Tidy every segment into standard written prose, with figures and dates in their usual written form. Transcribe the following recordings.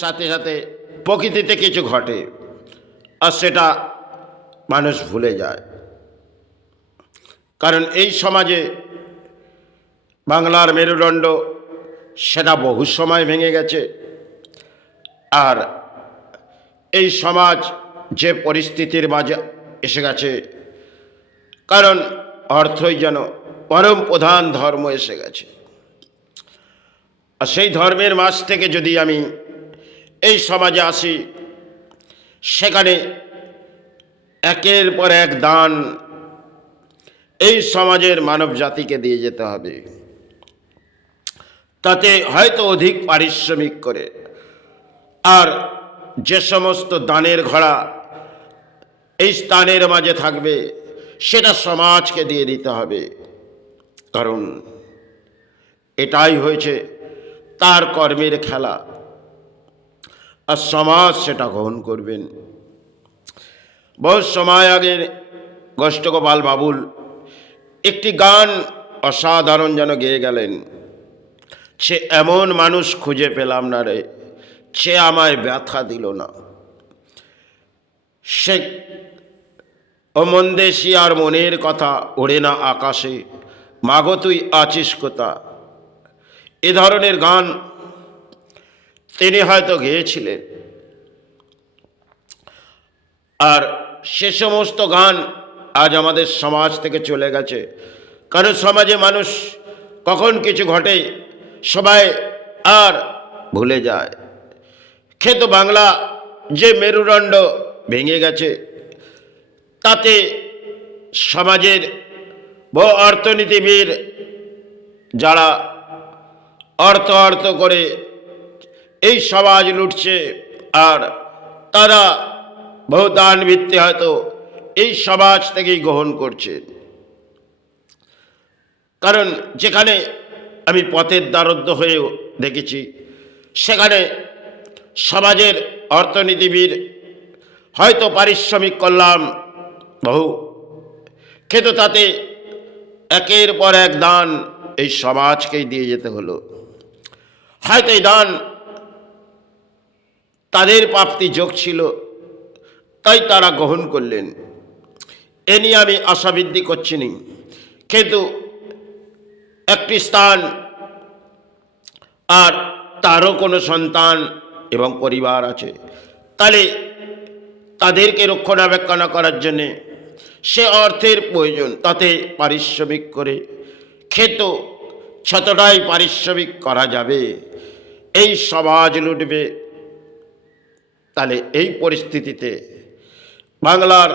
সাথে সাথে প্রকৃতিতে কিছু ঘটে, আর সেটা মানুষ ভুলে যায়। কারণ এই সমাজে বাংলার মেরুদণ্ড সেটা বহু সময় ভেঙে গেছে। আর এই সমাজ যে পরিস্থিতির মাঝে এসে গেছে, কারণ অর্থই যেন পরম প্রধান ধর্ম এসে গেছে। আর সেই ধর্মের মাঝ থেকে যদি আমি এই সমাজে আসি, সেখানে একের পর এক দান এই সমাজের মানব জাতিকে দিয়ে যেতে হবে। তাতে হয়তো অধিক পারিশ্রমিক করে, আর যে সমস্ত দানের ঘোড়া এই স্থানের মাঝে থাকবে সেটা সমাজকে দিয়ে দিতে হবে। কারণ এটাই হয়েছে তার কর্মের খেলা, আর সমাজ সেটা গ্রহণ করবেন। বহু সময় আগে গোষ্ঠগোপাল বাবুল একটি গান অসাধারণ যেন গেয়ে গেলেন। সে এমন মানুষ খুঁজে পেলাম না রে, সে আমায় ব্যথা দিল না। সে ও মন্দেশি আর মনের কথা ওড়ে না আকাশে, মাগো তুই আছিস কোথা। এ ধরনের গান তিনি হয়তো গেয়েছিলেন। আর সে সমস্ত গান আজ আমাদের সমাজ থেকে চলে গেছে। কারণ সমাজে মানুষ কখন কিছু ঘটে সবাই আর ভুলে যায়। কিন্তু বাংলা যে মেরুদণ্ড ভেঙে গেছে, তাতে সমাজের বহু অর্থনীতিবিদ যারা অর্থ করে এই সমাজ লুটছে, আর তারা বহু দান ভিত্তি হয়তো এই সমাজ থেকেই গ্রহণ করছে। কারণ যেখানে আমি পথের দ্বারস্থ হয়েও দেখেছি, সেখানে সমাজের অর্থনীতিবিদ হয়তো পারিশ্রমিক করলাম বহু, কিন্তু তাতে একের পর এক দান এই সমাজকেই দিয়ে যেতে হলো। হয়তো এই দান তাদের প্রাপ্তি যোগ ছিল, তাই তারা গ্রহণ করলেন। এ নিয়ে আমি আশাবৃদ্ধি করছি না। কিন্তু একটি স্থান আর তারও কোনো সন্তান এবং পরিবার আছে, তাহলে তাদেরকে রক্ষণাবেক্ষণ করার জন্যে সে অর্থের প্রয়োজন। তাতে পারিশ্রমিক করে খেত যতটাই পারিশ্রমিক করা যাবে এই সমাজ লুটবে। তাহলে এই পরিস্থিতিতে বাংলার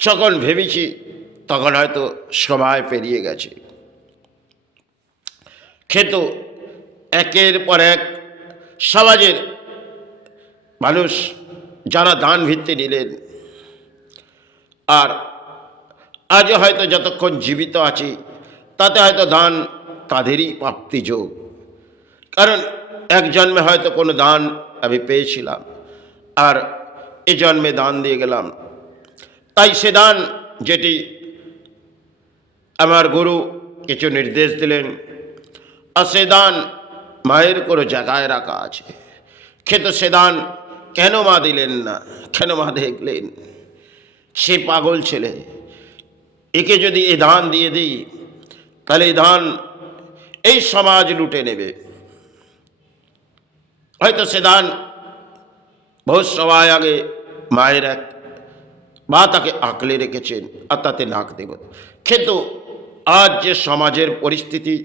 যখন ভেবেছি তখন হয়তো সময় পেরিয়ে গেছে। কিন্তু একের পর এক সমাজের মানুষ যারা দান ভিত্তি নিলেন, আর আজ হয়তো যতক্ষণ জীবিত আছি তাতে হয়তো দান তাদেরই প্রাপ্তিযোগ। কারণ এক জন্মে হয়তো কোনো দান আমি পেয়েছিলাম, আর এ জন্মে দান দিয়ে গেলাম। তাই সে দান যেটি আমার গুরু কিছু নির্দেশ দিলেন, আর সে দান মায়ের কোনো জায়গায় রাখা আছে। কিন্তু সে দান কেন মা দিলেন না, কেন মা দেখলেন সে পাগল ছেলে, একে যদি এ দান দিয়ে দিই তাহলে এই দান এই সমাজ লুটে নেবে। হয়তো সে দান বহু সময় আগে মায়ের এক মা তাকে আঁকলে রেখেছেন, আর তাতে নাক দেব। কিন্তু আজ যে সমাজের পরিস্থিতি,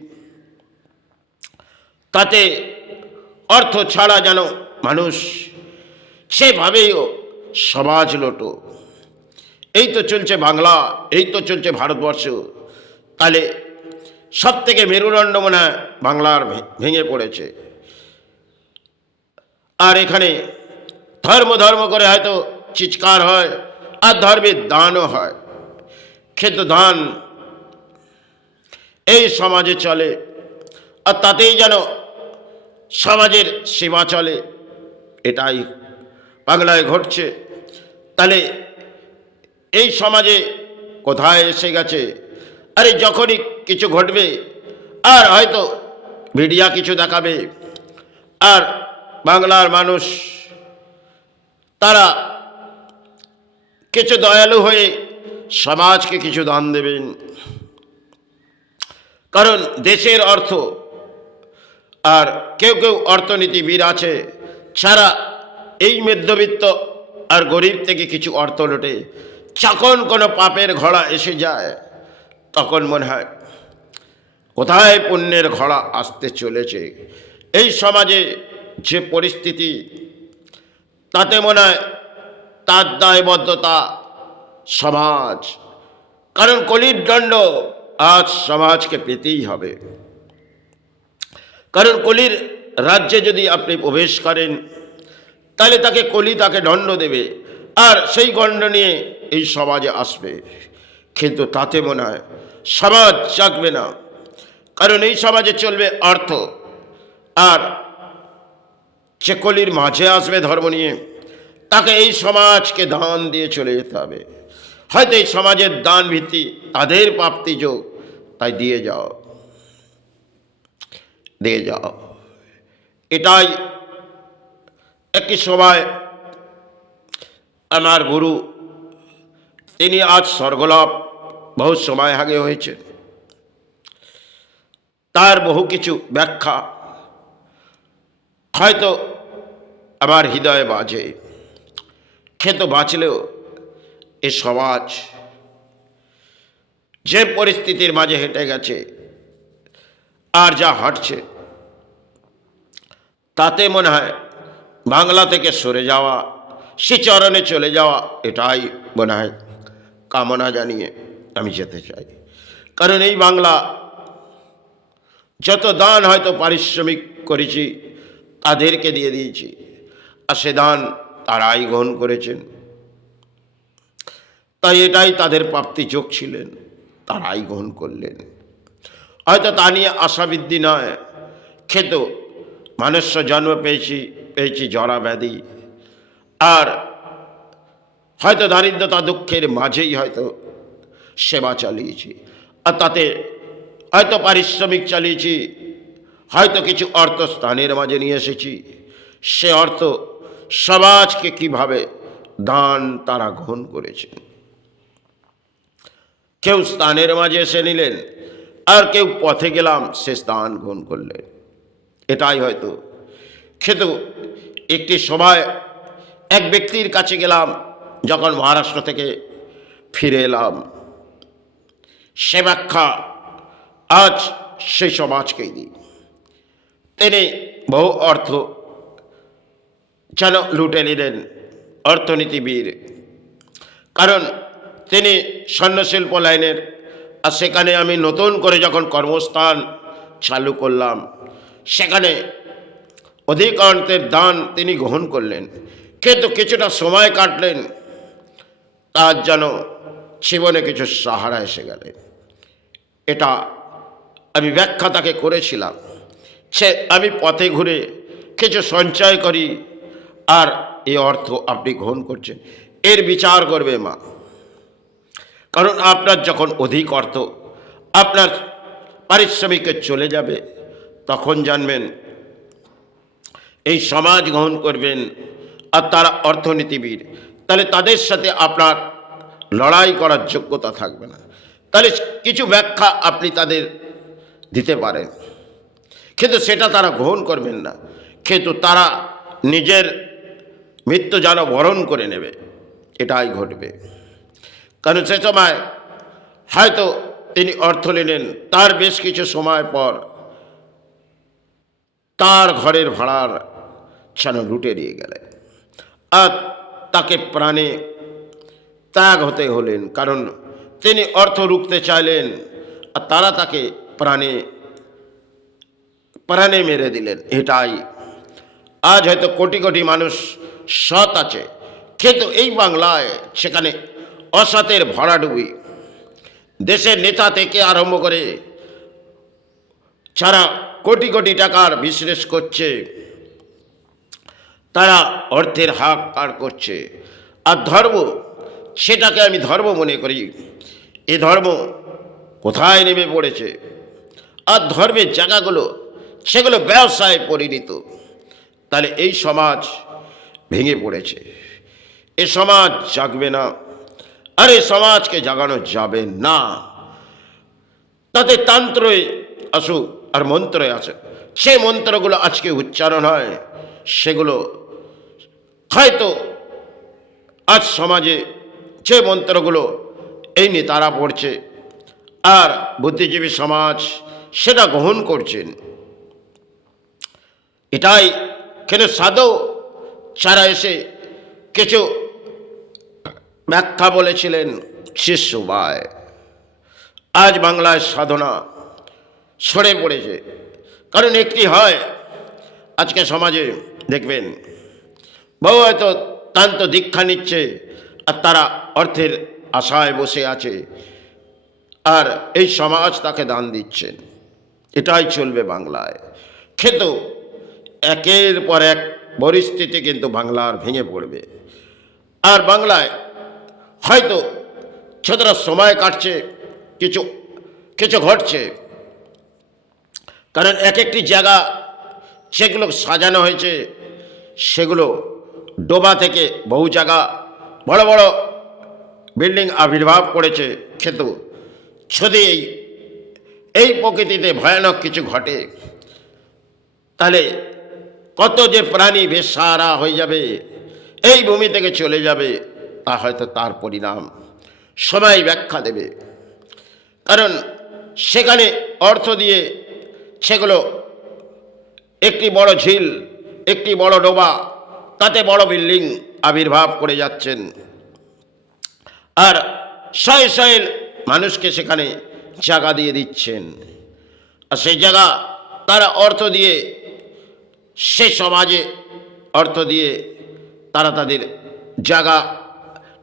তাতে অর্থ ছাড়া যেন মানুষ সেভাবেও সমাজ লোটো। এই তো চলছে বাংলা, এই তো চলছে ভারতবর্ষ। তাহলে সব থেকে মেরুদণ্ড মনে হয় বাংলার ভেঙে পড়েছে। আর এখানে ধর্ম করে হয়তো চিৎকার হয়, আর ধর্মের দানও হয়। কিন্তু দান এই সমাজে চলে, আর তাতেই যেন সমাজের সেবা চলে। এটাই বাংলায় ঘটছে। তাহলে এই সমাজে কোথায় এসে গেছে? আরে যখনই কিছু ঘটবে, আর হয়তো মিডিয়া কিছু দেখাবে, আর বাংলার মানুষ তারা কিছু দয়ালু হয়ে সমাজকে কিছু দান দেবেন, কারণ দেশের অর্থ, আর কেউ কেউ অর্থনীতিবিদ আছে যারা এই মধ্যবিত্ত আর গরিব থেকে কিছু অর্থ লোটে। যখন কোনো পাপের ঘোড়া এসে যায় তখন মনে হয় কোথায় পুণ্যের ঘোড়া আসতে চলেছে। এই সমাজে যে পরিস্থিতি, তাতে মনে হয় তার দায়বদ্ধতা সমাজ, কারণ কলির দণ্ড আজ সমাজকে পেতেই হবে। কারণ কলির রাজ্যে যদি আপনি প্রবেশ করেন তাহলে তাকে কলি তাকে দণ্ড দেবে, আর সেই দণ্ড নিয়ে এই সমাজে আসবে। কিন্তু তাতে মনে হয় সমাজ জাগবে না, কারণ এই সমাজে চলবে অর্থ, আর যে কলির মাঝে আসবে ধর্ম নিয়ে তাকে এই সমাজকে দান দিয়ে চলে যেতে হবে। হয়তো এই সমাজের দান ভিত্তি তাদের প্রাপ্তি যোগ, তাই দিয়ে যাও, দিয়ে যাও। এটাই একই সময় আমার গুরু, তিনি আজ স্বর্গলাভ বহু সময় আগে হয়েছে, তার বহু কিছু ব্যাখ্যা হয়তো আমার হৃদয়ে বাজে, কিন্তু বাঁচলেও এ সমাজ যে পরিস্থিতির মাঝে হেঁটে গেছে আর যা হাঁটছে, তাতে মনে হয় বাংলা থেকে সরে যাওয়া, সে চরণে চলে যাওয়া, এটাই মনে হয় কামনা জানিয়ে আমি যেতে চাই। কারণ এই বাংলা যত দান হয়তো পারিশ্রমিক করেছি তাদেরকে দিয়ে দিয়েছি, আর সে দান তারাই গ্রহণ করেছেন, তাই এটাই তাদের প্রাপ্তি যোগ ছিলেন, তারাই গ্রহণ করলেন। হয়তো তা নিয়ে আশাবৃদ্ধি নয়, কিন্তু মানুষ্য জন্ম পেয়েছি জরা ব্যাধি, আর হয়তো দারিদ্রতা দুঃখের মাঝেই হয়তো সেবা চালিয়েছি, আর তাতে হয়তো পারিশ্রমিক চালিয়েছি, হয়তো কিছু অর্থ স্থানের মাঝে নিয়ে এসেছি। সে অর্থ সমাজকে কিভাবে দান তারা গ্রহণ করেছেন। কেউ স্থানের মাঝে এসে নিলেন, আর কেউ পথে গেলাম সে স্থান গ্রহণ করলেন, এটাই হয়তো। কিন্তু একটি সময় এক ব্যক্তির কাছে গেলাম, যখন মহারাষ্ট্র থেকে ফিরে এলাম, সে ব্যাখ্যা আজ সেই সমাজকেই দিই। তিনি বহু অর্থ যেন লুটে নিলেন, অর্থনীতিবিদ, কারণ তিনি স্বর্ণশিল্প লাইনের, আর সেখানে আমি নতুন করে যখন কর্মস্থান চালু করলাম, সেখানে অধিক অর্থের দান তিনি গ্রহণ করলেন, কিন্তু কিছুটা সময় কাটলেন, তার যেন জীবনে কিছু সাহারা এসে গেলেন। এটা আমি ব্যাখ্যা তাকে করেছিলাম, সে আমি পথে ঘুরে কিছু সঞ্চয় করি, আর এই অর্থ আপনি গ্রহণ করছেন, এর বিচার করবে মা। কারণ আপনার যখন অধিক অর্থ আপনার পারিশ্রমিকে চলে যাবে, তখন জানবেন এই সমাজ গ্রহণ করবেন, আর তারা অর্থনীতিবিদ, তাহলে তাদের সাথে আপনার লড়াই করার যোগ্যতা থাকবে না। তাহলে কিছু ব্যাখ্যা আপনি তাদের দিতে পারেন, কিন্তু সেটা তারা গ্রহণ করবেন না, কিন্তু তারা নিজের মৃত্যু যেন বরণ করে নেবে, এটাই ঘটবে। কারণ সে সময় হয়তো তিনি অর্থ নিলেন, তার বেশ কিছু সময় পর তার ঘরের ভাড়ার যেন লুটে নিয়ে গেলেন, আর তাকে প্রাণে ত্যাগ হতে হলেন, কারণ তিনি অর্থ রুখতে চাইলেন, আর তারা তাকে প্রাণে প্রাণে মেরে দিলেন। এটাই আজ হয়তো কোটি কোটি মানুষ সৎ আছে, কিন্তু এই বাংলায় সেখানে অসতের ভরাডুবি। দেশের নেতা থেকে আরম্ভ করে যারা কোটি কোটি টাকার বিজনেস করছে, তারা অর্থের হাক পার করছে। আর ধর্ম, সেটাকে আমি ধর্ম মনে করি, এ ধর্ম কোথায় নেমে পড়েছে। আর ধর্মের জায়গাগুলো সেগুলো ব্যবসায় পরিণত। তাহলে এই সমাজ ভেঙে পড়েছে। এ সমাজ জাগবে না, আর এই সমাজকে জাগানো যাবে না। তাতে তন্ত্রই আসুক আর মন্ত্রই আসুক, সে মন্ত্রগুলো আজকে উচ্চারণ হয়, সেগুলো হয়তো আজ সমাজে যে মন্ত্রগুলো এই নেতারা পড়ছে আর বুদ্ধিজীবী সমাজ সেটা গ্রহণ করছেন। এটাই কেন সাধু যারা এসে কিছু ব্যাখ্যা বলেছিলেন শিষ্যবায়, আজ বাংলায় সাধনা সরে পড়েছে। কারণ একটি হয়, আজকে সমাজে দেখবেন বহু হয়তো তান্ত দীক্ষা নিচ্ছে আর তারা অর্থের আশায় বসে আছে, আর এই সমাজ তাকে দান দিচ্ছেন। এটাই চলবে বাংলায়। কিন্তু একের পর এক পরিস্থিতি কিন্তু বাংলার ভেঙে পড়বে। আর বাংলায় হয়তো যতটা সময় কাটছে কিছু কিছু ঘটছে, কারণ এক একটি জায়গা সেগুলো সাজানো হয়েছে, সেগুলো ডোবা থেকে বহু জায়গা বড় বড় বিল্ডিং আবির্ভাব করেছে। কিন্তু যদি এই প্রকৃতিতে ভয়ানক কিছু ঘটে, তাহলে কত যে প্রাণী বেসাহারা হয়ে যাবে, এই ভূমি থেকে চলে যাবে, তা হয়তো তার পরিণাম সময় ব্যাখ্যা দেবে। কারণ সেখানে অর্থ দিয়ে সেগুলো একটি বড় ঝিল, একটি বড় ডোবা, তাতে বড় বিল্ডিং আবির্ভাব করে যাচ্ছেন, আর শয়ে শয়ে মানুষকে সেখানে জায়গা দিয়ে দিচ্ছেন। আর সেই জায়গা তারা অর্থ দিয়ে, সে সমাজে অর্থ দিয়ে তারা তাদের জায়গা,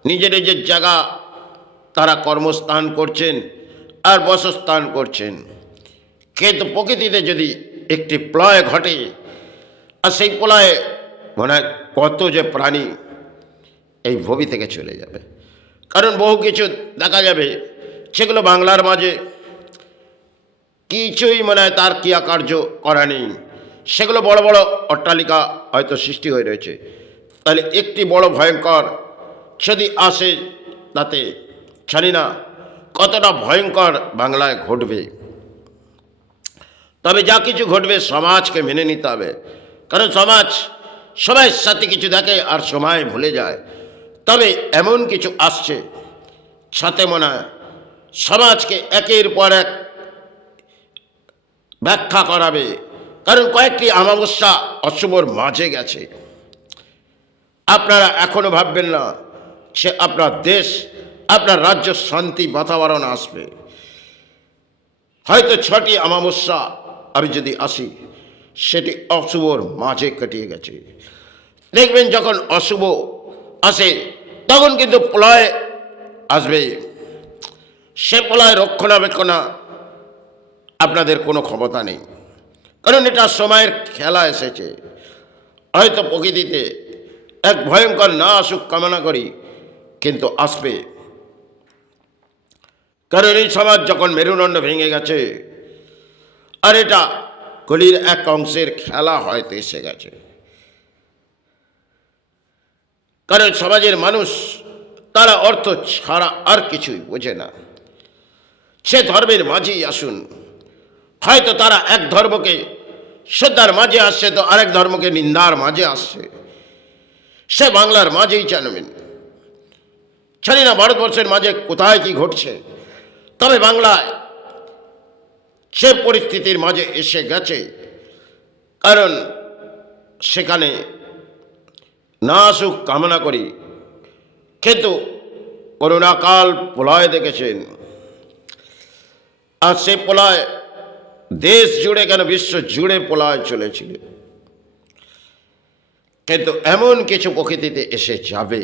নিজের নিজের জায়গা তারা কর্মস্থান করছেন আর বাসস্থান করছেন। কিন্তু প্রকৃতিতে যদি একটি প্রলয় ঘটে, আর সেই প্রলয়ে মনে হয় কত যে প্রাণী এই ভূমি থেকে চলে যাবে। কারণ বহু কিছু দেখা যাবে সেগুলো বাংলার মাঝে কিছুই মনে হয় তার ক্রিয়াকার্য করা নেই, সেগুলো বড় বড় অট্টালিকা হয়তো সৃষ্টি হয়ে রয়েছে। তাহলে একটি বড় ভয়ঙ্কর যদি আসে, তাতে জানি না কতটা ভয়ঙ্কর বাংলায় ঘটবে। তবে যা কিছু ঘটবে সমাজকে মেনে নিতে হবে, কারণ সমাজ সময়ের সাথে কিছু দেখে আর সময় ভুলে যায়। তবে এমন কিছু আসছে সাথে মনে হয় সমাজকে একের পর এক ব্যাখ্যা করাবে। কারণ কয়েকটি অমাবস্যা অশুভর মাঝে গেছে, আপনারা এখনো ভাববেন না সে আপনার দেশ, আপনার রাজ্য শান্তি বাতাবরণ আসবে। হয়তো 6টি অমাবস্যা আমি যদি আসি, সেটি অশুভর মাঝে কাটিয়ে গেছে। দেখবেন যখন অশুভ আসে তখন কিন্তু প্রলয় আসবে। সে প্রলয় রক্ষণাবেক্ষণা আপনাদের কোনো ক্ষমতা নেই, কারণ এটা সময়ের খেলা এসেছে। হয়তো প্রকৃতিতে এক ভয়ঙ্কর না আসুক কামনা করি, কিন্তু আসবে। কারণ এই সমাজ যখন মেরুদণ্ড ভেঙে গেছে, আর এটা কলির এক অংশের খেলা হয়তো এসে গেছে। কারণ সমাজের মানুষ তারা অর্থ ছাড়া আর কিছুই বোঝে না। সে ধর্মের মাঝেই আসুন, হয়তো তারা এক ধর্মকে শ্রদ্ধার মাঝে আসছে, তো আরেক ধর্মকে নিন্দার মাঝে আসছে। সে বাংলার মাঝেই জানবেন, জানি না ভারতবর্ষের মাঝে কোথায় কি ঘটছে, তবে বাংলায় সে পরিস্থিতির মাঝে এসে গেছে। কারণ সেখানে না আসুক কামনা করি, কিন্তু করোনাকাল প্রলয় দেখেছেন, আর সে প্রলয় দেশ জুড়ে কেন বিশ্ব জুড়ে প্রলয় চলেছিল। কিন্তু এমন কিছু প্রকৃতিতে এসে যাবে,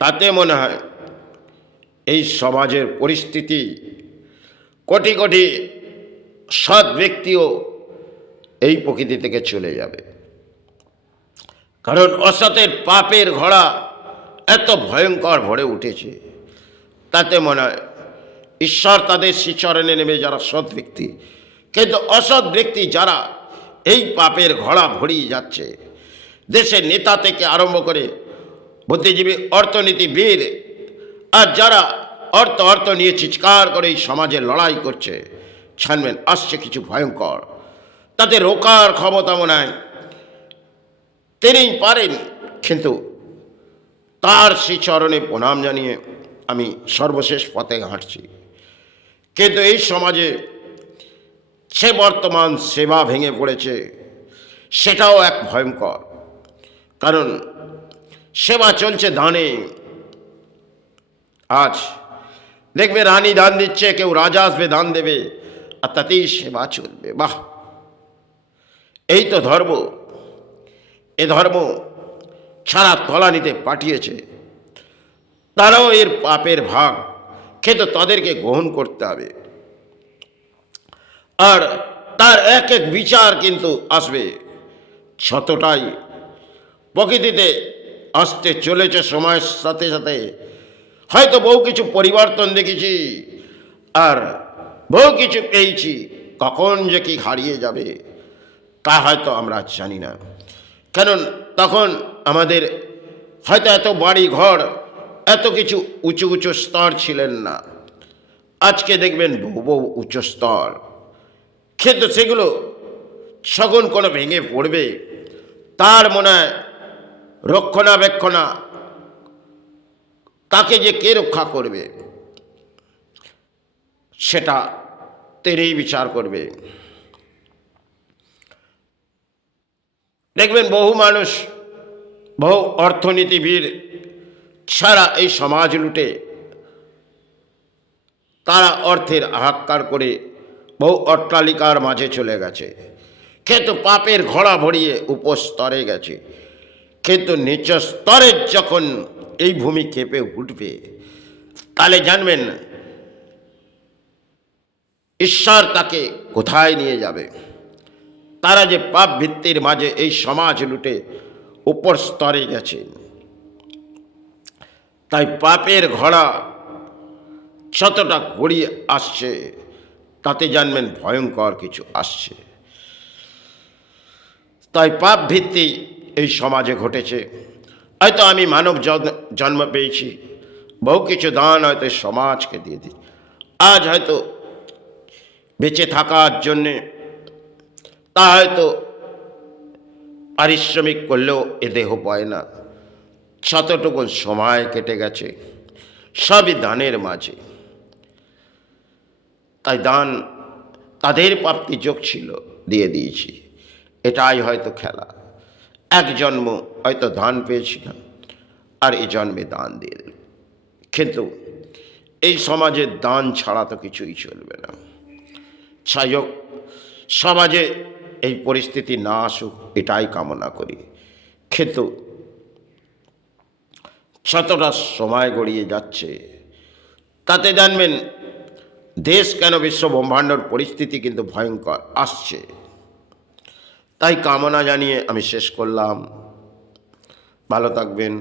তাতে মনে হয় এই সমাজের পরিস্থিতি, কোটি কোটি সৎ ব্যক্তিও এই প্রকৃতি থেকে চলে যাবে। কারণ অসতের পাপের ঘোড়া এত ভয়ঙ্কর ভরে উঠেছে, তাতে মনে হয় ঈশ্বর তাদের শ্রীচরণে নেমে যারা সৎ ব্যক্তি, কিন্তু অসৎ ব্যক্তি যারা এই পাপের ঘোড়া ভরিয়ে যাচ্ছে। দেশের নেতা থেকে আরম্ভ করে বুদ্ধিজীবী, অর্থনীতিবিদ আর যারা অর্থ নিয়ে চিৎকার করে এই সমাজে লড়াই করছে, ছাড়বেন আসছে কিছু ভয়ঙ্কর। তাদের রোকার ক্ষমতা মনে হয় তিনিই পারেন, কিন্তু তার সেই চরণে প্রণাম জানিয়ে আমি সর্বশেষ পথে হাঁটছি। কিন্তু এই সমাজে সে বর্তমান সেবা ভেঙে পড়েছে, সেটাও এক ভয়ঙ্কর। কারণ সেবা চলছে দানে। আজ দেখবে রানী দান দিচ্ছে, কেউ রাজা আসবে দান দেবে, আর তাতেই সেবা চলবে। বাহ, এই তো ধর্ম। এ ধর্ম ছাড়া তলানিতে পাঠিয়েছে, তারাও এর পাপের ভাগ খেতে তাদেরকে গ্রহণ করতে হবে। আর তার এক এক বিচার কিন্তু আসবে। শতটাই প্রকৃতিতে আসতে চলেছে সময়ের সাথে সাথে। হয়তো বহু কিছু পরিবর্তন দেখেছি, আর বহু কিছু পেয়েছি, কখন যে কি হারিয়ে যাবে তা হয়তো আমরা জানি না। কারণ তখন আমাদের হয়তো এত বাড়ি ঘর, এত কিছু উঁচু উঁচু স্তর ছিলেন না। আজকে দেখবেন বহু বহু উচ্চ স্তর, কিন্তু সেগুলো সগুন কোনো ভেঙে পড়বে, তার মনে হয় রক্ষণাবেক্ষণা, তাকে যে কে রক্ষা করবে সেটা তিনিই বিচার করবে। দেখবেন বহু মানুষ, বহু অর্থনীতিবিদ ছাড়া এই সমাজ লুটে তারা অর্থের হাহাকার করে বহু অট্টালিকার মাঝে চলে গেছে, কিন্তু পাপের ঘোড়া ভরিয়ে উপস্তরে গেছে। কিন্তু নিচ স্তরের যখন এই ভূমি কেঁপে উঠবে, তাহলে জানবেন ঈশ্বর তাকে কোথায় নিয়ে যাবে। তারা যে পাপ ভিত্তির মাঝে এই সমাজ লুটে উপর স্তরে গেছে, তাই পাপের ঘোড়া যতটা ঘুরিয়ে আসছে, তাতে জানবেন ভয়ঙ্কর কিছু আসছে। তাই পাপ ভিত্তি এই সমাজে ঘটেছে। হয়তো আমি মানব জন্ম পেয়েছি, বহু কিছু দান হয়তো সমাজকে দিয়ে দিই। আজ হয়তো বেঁচে থাকার জন্যে তা হয়তো পারিশ্রমিক করলেও এ দেহ পায় না। যতটুকু সময় কেটে গেছে সবই দানের মাঝে। তাই দান তাদের প্রাপ্তি যোগ ছিল, দিয়ে দিয়েছি। এটাই হয়তো খেলা। এক জন্ম হয়তো দান পেয়েছিলাম, আর এই জন্মে দান দিয়ে দিল। কিন্তু এই সমাজে দান ছাড়া তো কিছুই চলবে না। যাই হোক, সমাজে এই পরিস্থিতি না আসুক এটাই কামনা করি। কিন্তু যতটা সময় গড়িয়ে যাচ্ছে, তাতে জানবেন দেশ কেন বিশ্ব ব্রহ্মাণ্ডর পরিস্থিতি কিন্তু ভয়ঙ্কর আসছে। তাই কামনা জানিয়ে আমি শেষ করলাম। ভালো থাকবেন।